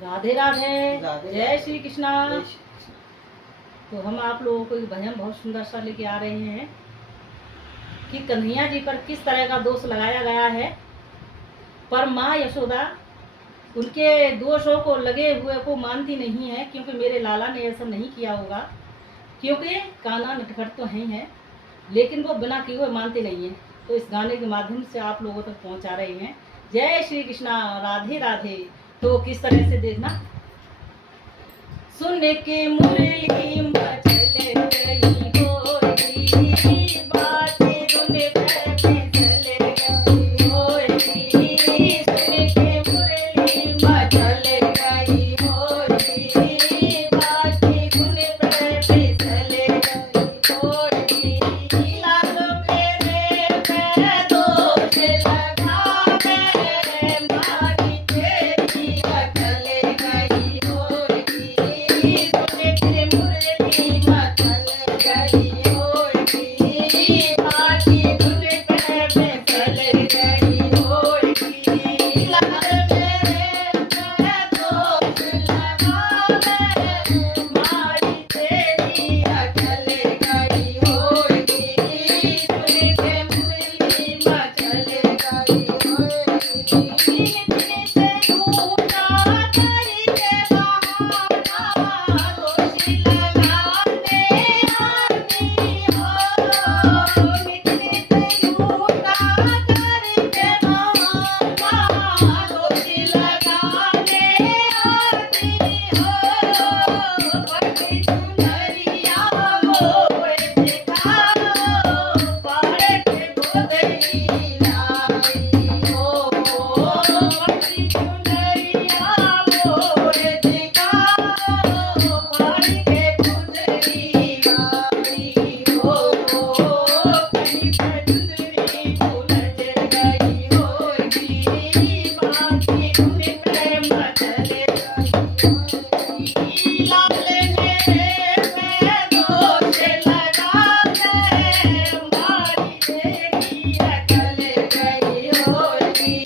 राधे राधे। राधे जय श्री कृष्णा। जय श्री तो हम आप लोगों को एक भजन बहुत सुंदर सा लेके आ रहे हैं कि कन्हैया जी पर किस तरह का दोष लगाया गया है। पर माँ यशोदा उनके दोषों को लगे हुए को मानती नहीं है, क्योंकि मेरे लाला ने ऐसा नहीं किया होगा। क्योंकि कान्हा नटखट तो हैं, लेकिन वो बिना किए हुए मानते नहीं हैं। तो इस गाने के माध्यम से आप लोगों तक पहुंचा रहे हैं। जय श्री कृष्णा, राधे राधे। तो किस तरह से देखना, सुन के मुरली मचल गई गोरी, बातें धुन पे फिसल गई गोरी। सुन के मुरली मचल गई गोरी, बातें धुन पे फिसल गई गोरी। लालो मेरे पे दोष लगावे, मारी तेरी अकल गई गोरी। सुन के मुरली मचल गई गोरी, बातें धुन पे फिसल गई गोरी। लाल मेरे पे दोष लगावे, मारी तेरी अकल गई गोरी। सुन के मुरली मचल गई गोरी। इतने से झूठा करके बहाना, दोष लगाने आती हो। इतने से झूठा करके बहाना, दोष लगाने आती हो। बड़ी सुंदरिया मोरे दिखाओ, पहाड़ के गोदरी लाई हो। बड़ी सुंदरिया मोरे दिखाओ, पहाड़ के गोदरी लाई हो। कहीं पे चुंदरी उलझ गई होगी, बाकी धुन पे मचल गई। लाल मेरे पे दोष लगावे, मारी तेरी अकल गई होगी।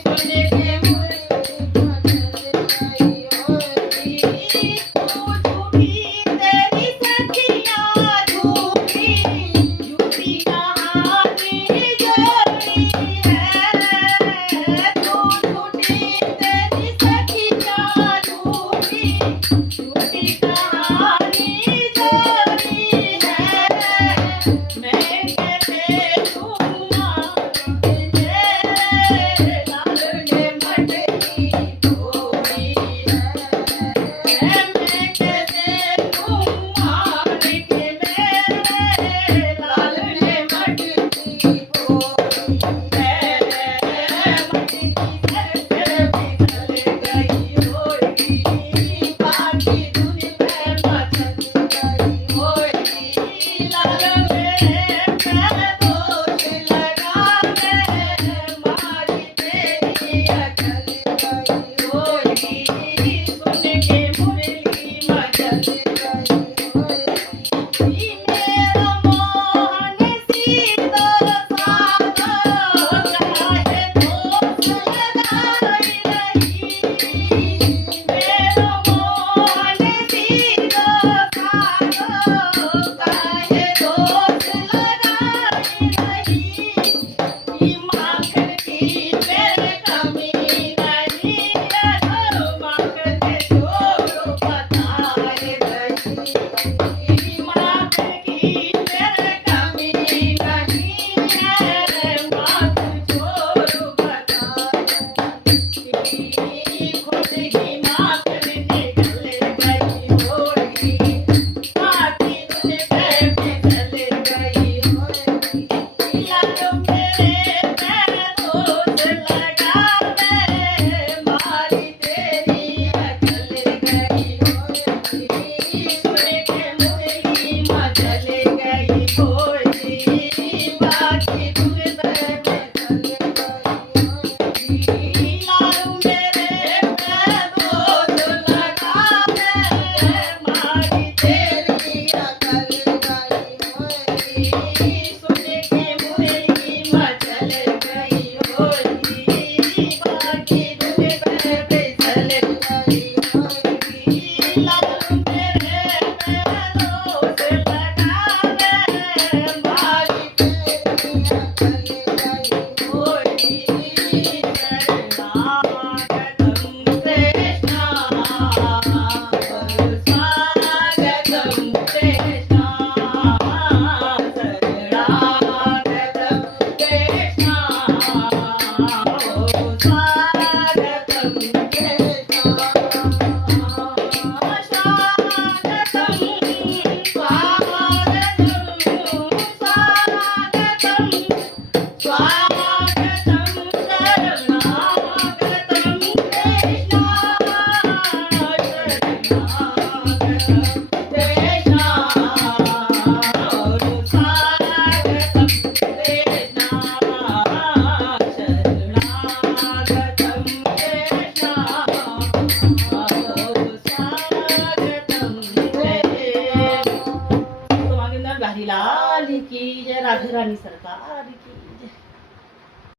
सुन के मुरली मचल गई होगी। तू झूठी तेरी सखियाँ झूठी, झूठी कहानी जोड़ी है। तू झूठी तेरी सखियाँ झूठी, झूठी कहानी जोड़ी है। मैं कैसे दूंगा तुझे, लाल ने मटकी तोड़ी है। मैं कैसे दूंगा तुझे, मेरे लाल ने मटकी तोड़ी है। मटकी सर पे फिसल गई होगी, बाकी धुन पे मचल गई होगी। लाल मेरे पे दोष लगावे, मारी तेरी अकल गई होगी। सुन के मुरली मचल गई होगी। मेरा मोहन सीता सादा, चाहे दोष लगाई रही। मेरा मोहन सीता सादा, चाहे दोष लगाई रही। माखन की मेरे कमी नहीं है, माखन के चोर बताए रही। माखन की मेरे कमी नहीं है, माखन चोर बताए रही। खुद ही माखन निकल गई होगी, बाकी धुन पे फिसल गई होगी। लालो मेरे पे दोष लगावे, मारी तेरी अकल गई होगी। सुन के मुरली मचल गई होगी, बाकी धुन पे फिसल गई होगी। लालो मेरे पे लाल की जय, राधे रानी सरकार की।